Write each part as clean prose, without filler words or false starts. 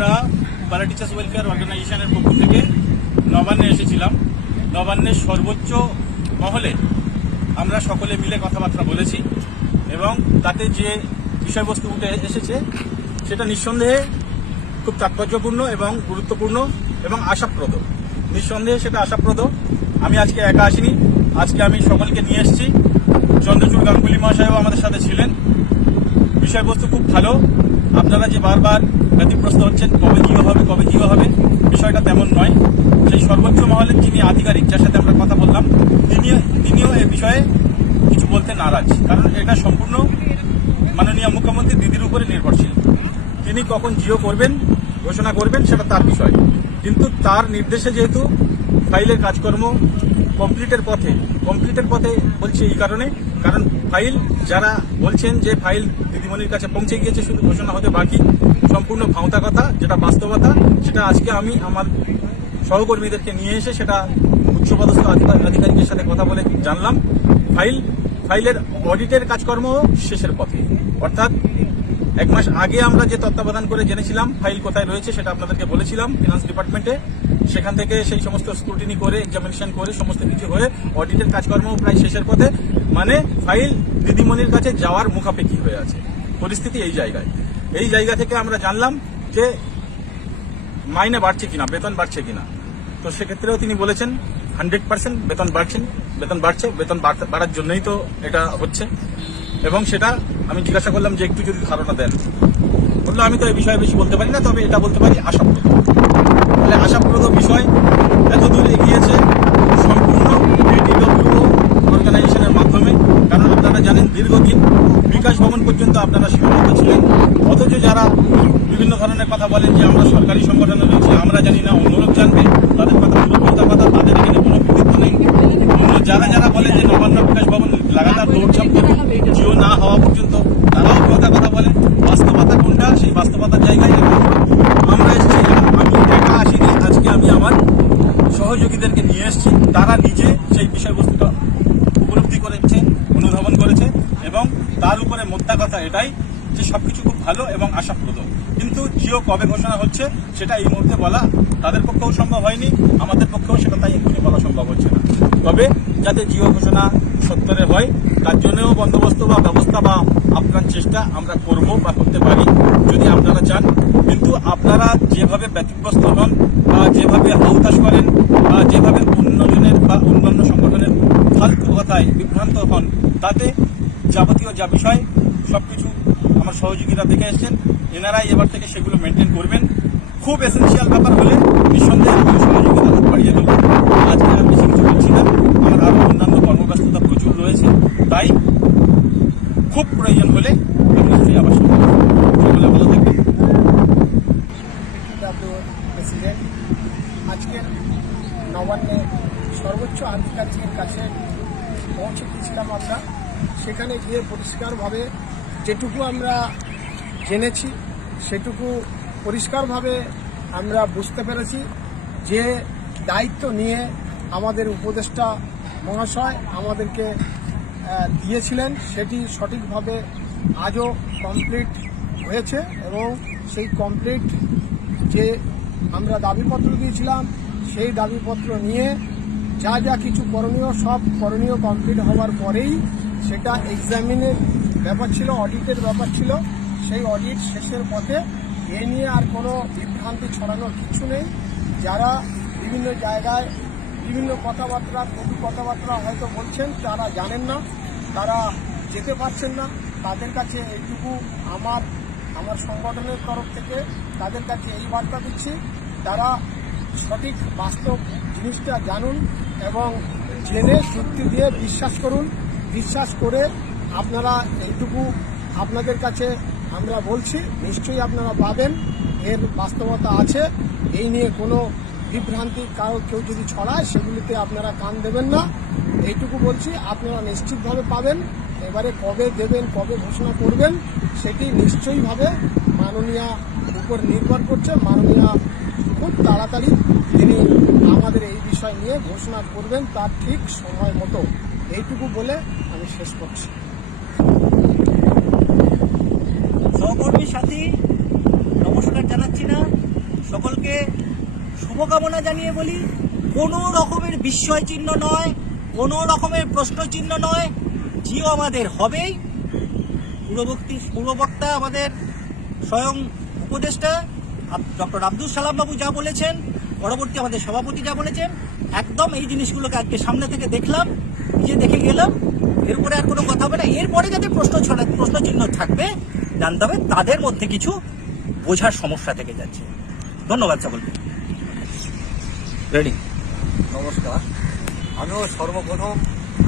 আমরা প্যারা teachers welfare অর্গানাইজেশনের পক্ষ থেকে নবান্নে এসেছিলাম। নবান্নের সর্বোচ্চ মহলে আমরা সকলে মিলে কথাবার্তা বলেছি এবং তাতে যে বিষয়বস্তু উঠে এসেছে সেটা নিঃসন্দেহে খুব তাৎপর্যপূর্ণ এবং গুরুত্বপূর্ণ এবং আশাপ্রদ। নিঃসন্দেহে সেটা আশাপ্রদ। আমি আজকে একা আসিনি, আজকে আমি সকলকে নিয়ে এসেছি। চন্দ্রচূড় গাঙ্গুলি মহাশয়ও আমাদের সাথে ছিলেন। বিষয়বস্তু খুব ভালো। আপনারা যে বারবার ব্যতিগ্রস্ত হচ্ছেন কবে জিও হবে, বিষয়টা তেমন নয়। সেই সর্বোচ্চ মহলের যিনি আধিকারিক, যার সাথে আমরা কথা বললাম, তিনিও এ বিষয়ে কিছু বলতে নারাজ। কারণ এটা সম্পূর্ণ মাননীয় মুখ্যমন্ত্রী দিদির উপরে নির্ভরশীল। তিনি কখন জিও করবেন, ঘোষণা করবেন, সেটা তার বিষয়। কিন্তু তার নির্দেশে যেহেতু ফাইলের কাজকর্ম কমপ্লিটের পথে বলছি এই কারণে, কারণ ফাইল যারা বলছেন যে ফাইল দিদিমণির কাছে পৌঁছে গিয়েছে, শুধু ঘোষণা হতে বাকি, সম্পূর্ণ ভাঁওতা কথা, যেটা বাস্তবতা। সেটা আজকে আমি আমার সহকর্মীদেরকে নিয়ে এসে সেটা উচ্চপদস্থ আধিকারিকের সাথে কথা বলে জানলাম। ফাইলের অডিটের কাজকর্ম শেষের পথে, অর্থাৎ 1 মাস আগে আমরা যে তত্ত্বাবধান করে জেনেছিলাম ফাইল কোথায় রয়েছে, সেটা আপনাদেরকে বলেছিলাম ফিনান্স ডিপার্টমেন্টে। সেখান থেকে সেই সমস্ত স্ক্রুটিনি করে, এক্সামিনেশন করে, সমস্ত কিছু হয়ে অডিটের কাজকর্ম প্রায় শেষের পথে। মানে ফাইল দিদিমণির কাছে যাওয়ার মুখাপেক্ষি হয়ে আছে। পরিস্থিতি এই জায়গা থেকে আমরা জানলাম যে মাইনে বাড়ছে কিনা, বেতন বাড়ছে কিনা। তো সেক্ষেত্রেও তিনি বলেছেন 100% বেতন বাড়ছে, বেতন বাড়ার জন্যই তো এটা হচ্ছে। এবং সেটা আমি জিজ্ঞাসা করলাম যে একটু যদি ধারণা দেন। বললো আমি তো এই বিষয়ে বেশি বলতে পারি না, তবে এটা বলতে পারি আশাপ্রদ। তাহলে আশাপ্রদ বিষয় এতদূর এগিয়েছে সম্পূর্ণ অর্গানাইজেশনের মাধ্যমে। কারণ আপনারা জানেন দীর্ঘদিন বিকাশ ভবন পর্যন্ত আপনারা সীমাবদ্ধ ছিলেন। অথচ যারা বিভিন্ন ধরনের কথা বলেন যে আমরা সরকারি সংগঠনে রয়েছি, আমরা জানি না, অন্য লোক জানবে, তাদের কথা কথা, তাদের এখানে কোনো কৃতিত্ব নেই। যারা বলে যে নবান্ন বিকাশ ভবন লাগাতার দৌড়ঝাঁপ করবে জিও না হওয়া পর্যন্ত, তারাও কথা বলে। বাস্তবতা কোনটা, সেই বাস্তবতার জায়গায় আমরা এসেছি। আমি একা আসিনি, আজকে আমি আমার সহযোগীদেরকে নিয়ে এসেছি। তারা নিজে সেই বিষয়বস্তুটা উপলব্ধি করেছে, অনুধাবন করেছে এবং তার উপরে মোদ্দা কথা এটাই যে সবকিছু খুব ভালো এবং আশাপ্রদ। কিন্তু জিও কবে ঘোষণা হচ্ছে সেটা এই মুহূর্তে বলা তাদের পক্ষেও সম্ভব হয়নি, আমাদের পক্ষেও সেটা তাই এক্ষুনি বলা সম্ভব হচ্ছে না। তবে যাতে জিও ঘোষণা সত্তরে হয়, তার জন্যও বন্দোবস্ত বা ব্যবস্থা বা আপ্রাণ চেষ্টা আমরা করব বা করতে পারি যদি আপনারা চান। কিন্তু আপনারা যেভাবে ব্যতিগ্রস্ত হন বা যেভাবে হতাশ করেন বা যেভাবে অন্যজনের বা অন্যান্য সংগঠনের ফালতু কথায় বিভ্রান্ত হন, তাতে যাবতীয় যা বিষয় সবকিছু আমার সহযোগীরা দেখে এসছেন। এনারাই এবার থেকে সেগুলো মেনটেন করবেন। খুব এসেন্সিয়াল ব্যাপার হলে নিঃসন্দেহে আমি সহযোগিতা হাত বাড়িয়ে দেবো। আজকে আমি বেশি কিছু বলছি না, আমার আরও অন্যান্য কর্মব্যস্ততা প্রচুর রয়েছে। তাই খুব প্রয়োজন হলে আমি নিশ্চয়ই আবার সকলে ভালো থাকবেন। প্রেসিডেন্ট, আজকের নবান্নে সর্বোচ্চ আধিকারিকের কাছে পৌঁছে গিয়েছিলাম আমরা। সেখানে গিয়ে পরিষ্কারভাবে যেটুকু আমরা জেনেছি সেটুকু পরিষ্কারভাবে আমরা বুঝতে পেরেছি যে দায়িত্ব নিয়ে আমাদের উপদেষ্টা মহাশয় আমাদেরকে দিয়েছিলেন সেটি সঠিকভাবে আজও কমপ্লিট হয়েছে। এবং সেই কমপ্লিট যে আমরা দাবিপত্র দিয়েছিলাম সেই দাবিপত্র নিয়ে যা কিছু করণীয়, সব করণীয় কমপ্লিট হওয়ার পরেই সেটা এক্সামিনের ব্যাপার ছিল, অডিটের ব্যাপার ছিল। সেই অডিট শেষের পথে এ নিয়ে আর কোনো বিভ্রান্তি ছড়ানোর কিছু নেই। যারা বিভিন্ন জায়গায় বিভিন্ন কথাবার্তা, কটু কথাবার্তা হয়তো বলছেন, তারা জানেন না, তারা যেতে পারছেন না, তাদের কাছে এইটুকু আমার সংগঠনের তরফ থেকে তাদের কাছে এই বার্তা দিচ্ছি, তারা সঠিক বাস্তব জিনিসটা জানুন এবং জেনে যুক্তি দিয়ে বিশ্বাস করুন। বিশ্বাস করে আপনারা এইটুকু আপনাদের কাছে আমরা বলছি, নিশ্চয়ই আপনারা পাবেন এর বাস্তবতা আছে। এই নিয়ে কোনো বিভ্রান্তি কেউ যদি ছড়ায় সেগুলিতে আপনারা কান দেবেন না, এইটুকু বলছি। আপনারা নিশ্চিতভাবে পাবেন। এবারে কবে দেবেন, কবে ঘোষণা করবেন সেটি নিশ্চয়ইভাবে মাননীয় উপর নির্ভর করছে। মাননীয় খুব তাড়াতাড়ি তিনি আমাদের এই বিষয় নিয়ে ঘোষণা করবেন তার ঠিক সময় মতো। এইটুকু বলে আমি শেষ করছি। সহকর্মী সাথী নমস্কার জানাচ্ছি না, সমবেদনা জানিয়ে বলি, কোনো রকমের বিস্ময় চিহ্ন নয়, কোনো রকমের প্রশ্ন চিহ্ন নয়, জিও আমাদের হবেই। পূর্ববক্তা আমাদের স্বয়ং উপদেষ্টা ডক্টর আব্দুল সালাম বাবু যা বলেছেন, পরবর্তী আমাদের সভাপতি যা বলেছেন, একদম এই জিনিসগুলোকে আজকে সামনে থেকে দেখলাম, নিজে দেখে গেলাম। এরপরে আর কোনো কথা হবে না। এরপরে যাতে প্রশ্ন চিহ্ন থাকবে, জানতে হবে তাদের মধ্যে কিছু বোঝার সমস্যা থেকে যাচ্ছে। ধন্যবাদ সকলকে। রেডি। নমস্কার। আমিও সর্বপ্রথম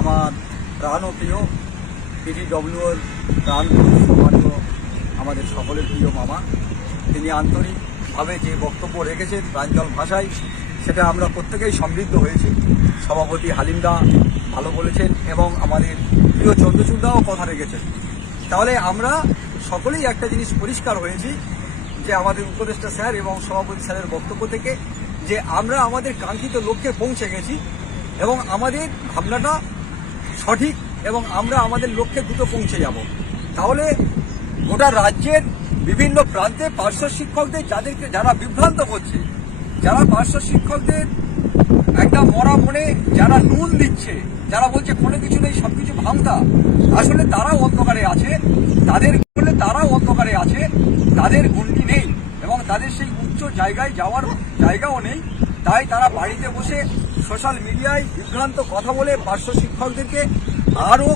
আমার প্রাণপ্রিয় পিটিডব্লিউর প্রাণপ্রিয় সম্মানীয় আমাদের সকলের প্রিয় মামা, তিনি আন্তরিকভাবে যে বক্তব্য রেখেছেন প্রাঞ্জল ভাষায়, সেটা আমরা প্রত্যেকেই সমৃদ্ধ হয়েছি। সভাপতি হালিমদা ভালো বলেছেন এবং আমাদের প্রিয় চন্দ্রচূড়দাও কথা রেখেছেন। তাহলে আমরা সকলেই একটা জিনিস পরিষ্কার হয়েছি যে আমাদের উপদেষ্টা স্যার এবং সভাপতি স্যারের বক্তব্য থেকে, যে আমরা আমাদের কাঙ্ক্ষিত লক্ষ্যে পৌঁছে গেছি এবং আমাদের ভাবনাটা সঠিক এবং আমরা আমাদের লক্ষ্যে দ্রুত পৌঁছে যাব। তাহলে গোটা রাজ্যের বিভিন্ন প্রান্তে পার্শ্ব শিক্ষকদের যারা বিভ্রান্ত করছে, যারা পার্শ্ব শিক্ষকদের একটা মরা মনে যারা নুন দিচ্ছে, যারা বলছে কোনো কিছু নেই, সবকিছু ভাঙতা, আসলে তারাও অন্ধকারে আছে। তারাও অন্ধকারে আছে, তাদের গণ্ডি নেই এবং তাদের সেই উচ্চ জায়গায় যাওয়ার জায়গাও নেই। তাই তারা বাড়িতে বসে সোশ্যাল মিডিয়ায় বিভ্রান্ত কথা বলে পার্শ্ব শিক্ষকদেরকে আরও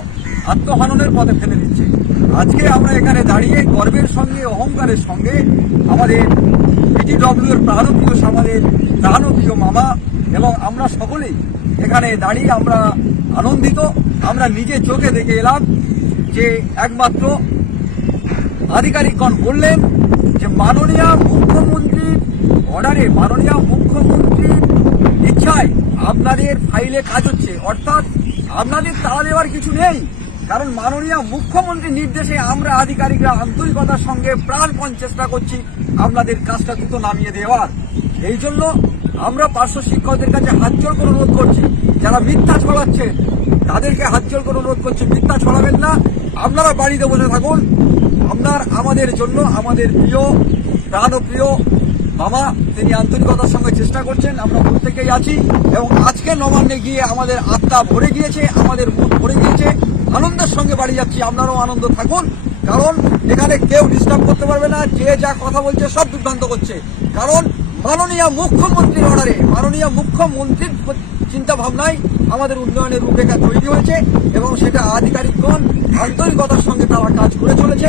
আত্মহাননের পথে ফেলে দিচ্ছে। আজকে আমরা এখানে দাঁড়িয়ে গর্বের সঙ্গে, অহংকারের সঙ্গে আমাদের পিটিডব্লিউর প্রাণপ্রিয় আমাদের প্রাণপ্রিয় মামা এবং আমরা সকলেই এখানে দাঁড়িয়ে আমরা আনন্দিত। আমরা নিজে চোখে দেখে এলাম যে একমাত্র আধিকারিকগণ বললেন যে মাননীয় মুখ্যমন্ত্রীর অর্ডারে, মাননীয় মুখ্যমন্ত্রীর ইচ্ছায় আপনাদের ফাইলে কাজ হচ্ছে, অর্থাৎ আপনাদের তাড়া দেওয়ার কিছু নেই। কারণ মাননীয় মুখ্যমন্ত্রীর নির্দেশে আমরা আধিকারিকরা আন্তরিকতার সঙ্গে প্রাণপণ চেষ্টা করছি আপনাদের কাজটা দ্রুত নামিয়ে দেওয়ার। এই জন্য আমরা পার্শ্ব শিক্ষকদের কাছে হাত জোড় করে অনুরোধ করছি, যারা মিথ্যা ছড়াচ্ছেন তাদেরকে হাত জোড় করে অনুরোধ করছি, মিথ্যা ছড়াবেন না, আপনারা বাড়িতে বসে থাকুন। আমাদের জন্য আমাদের প্রিয় প্রাণপ্রিয় মামা, তিনি আন্তরিকতার সঙ্গে চেষ্টা করছেন, আমরা প্রত্যেকেই আছি এবং আজকে নবান্নে গিয়ে আমাদের আত্মা ভরে গিয়েছে, আমাদের মন ভরে গিয়েছে, আনন্দের সঙ্গে বাড়ি যাচ্ছি। আপনারাও আনন্দ থাকুন, কারণ এখানে কেউ ডিস্টার্ব করতে পারবে না। যে যা কথা বলছে সব বিভ্রান্ত করছে, কারণ মাননীয় মুখ্যমন্ত্রীর অর্ডারে, মাননীয় মুখ্যমন্ত্রীর চিন্তা ভাবনায় আমাদের উন্নয়নের রূপরেখা তৈরি হয়েছে এবং সেটা আধিকারিকগণ আন্তরিকতার সঙ্গে তারা কাজ করে চলেছে।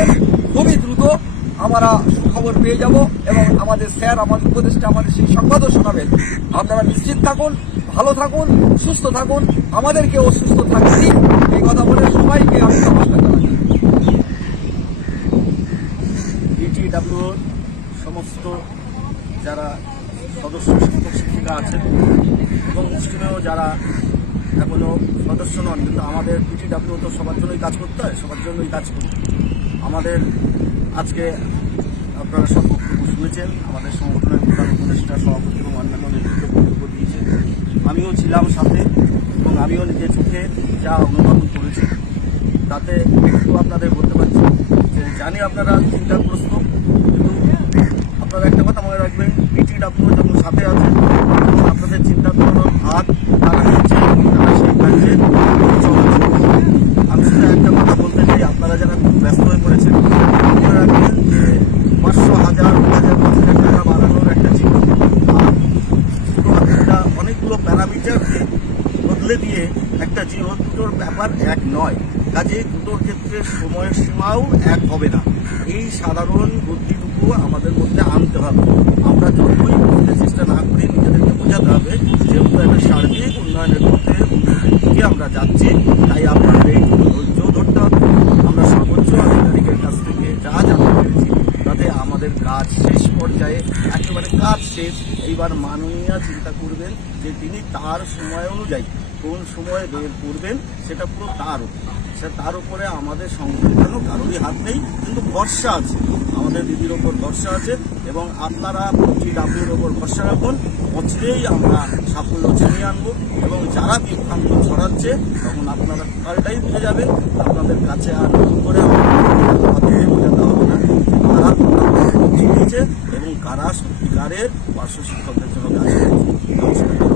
খুবই দ্রুত আমরা সুখবর পেয়ে যাব এবং আমাদের স্যার, আমাদের উপদেষ্টা আমাদের সেই সংবাদও শোনাবেন। আপনারা নিশ্চিত থাকুন, ভালো থাকুন, সুস্থ থাকুন, আমাদেরকেও সুস্থ থাকতে দিন। এই কথা বলে সবাইকে আমি নমস্কার জানাচ্ছি। পিটিডব্লিউর সমস্ত যারা সদস্য শিক্ষক শিক্ষিকা আছেন এবং মুসলিমেও যারা এখনও সদস্য নন, কিন্তু আমাদের পিটিডব্লিউ তো সবার জন্যই কাজ করতে হয়, সবার জন্যই কাজ করি। আমাদের আজকে আপনারা সব বক্তব্য শুনেছেন, আমাদের সংগঠনের প্রধান উপদেষ্টা, সভাপতি এবং অন্যান্য নেতৃত্ব বক্তব্য দিয়েছে। আমিও ছিলাম সাথে এবং আমিও নিজের চোখে যা অনুভব করেছি তাতে একটু আপনাদের বলতে পারছি যে জানি আপনারা চিন্তাগ্রস্ত, কিন্তু আপনারা একটা কথা মনে রাখবেন, পিটিডব্লিউ যখন সাথে আছে আপনাদের চিন্তা করানোর হাত তারা নিচ্ছে এবং তারা সেই কাজে চলছে। আমি শুধু একটা কথা বলতে চাই, আপনারা যারা খুব ব্যস্ত হয়ে পড়েছেন, মনে রাখবেন যে 500,000 টাকা বাড়ানোর একটা চিন্তা একটা অনেকগুলো প্যারামিটারকে বদলে দিয়ে একটা জিরো, দুটোর ব্যাপার এক নয়। কাজেই দুটোর ক্ষেত্রে সময়ের সীমাও এক হবে না। এই সাধারণ বুদ্ধিটুকু আমাদের মধ্যে আনতে হবে। আমরা যতই বুঝতে চেষ্টা না করি, নিজেদেরকে বোঝাতে হবে যেহেতু একটা সার্বিক উন্নয়নের পথে উন্নতির দিকে আমরা যাচ্ছি, তাই আপনাদের এইটুকু ধৈর্য ধরতে হবে। আমরা সর্বোচ্চ আধিকারিকের কাছ থেকে যা জানতে পেরেছি তাতে আমাদের কাজ শেষ পর্যায়ে, একেবারে কাজ শেষ। এইবার মাননীয় চিন্তা করবেন যে তিনি তার সময় অনুযায়ী কোন সময় বের করবেন, সেটা পুরো তার উপরে আমাদের সংগঠনও কারোরই হাত নেই, কিন্তু ভরসা আছে, আমাদের দিদির ওপর ভরসা আছে এবং আপনারা পিটিডব্লিউর ওপর ভরসা রাখুন। বছরেই আমরা সাফল্য ছিনিয়ে আনবো এবং যারা বিভ্রান্ত ছড়াচ্ছে তখন আপনারা টোটালটাই বুঝে যাবেন। আপনাদের কাছে আর করে বোঝাতে হবে না কারা ছড়িয়েছে এবং কারা সত্যিকারের পার্শ্ব শিক্ষকদের জন্য কাজ করছে। নমস্কার।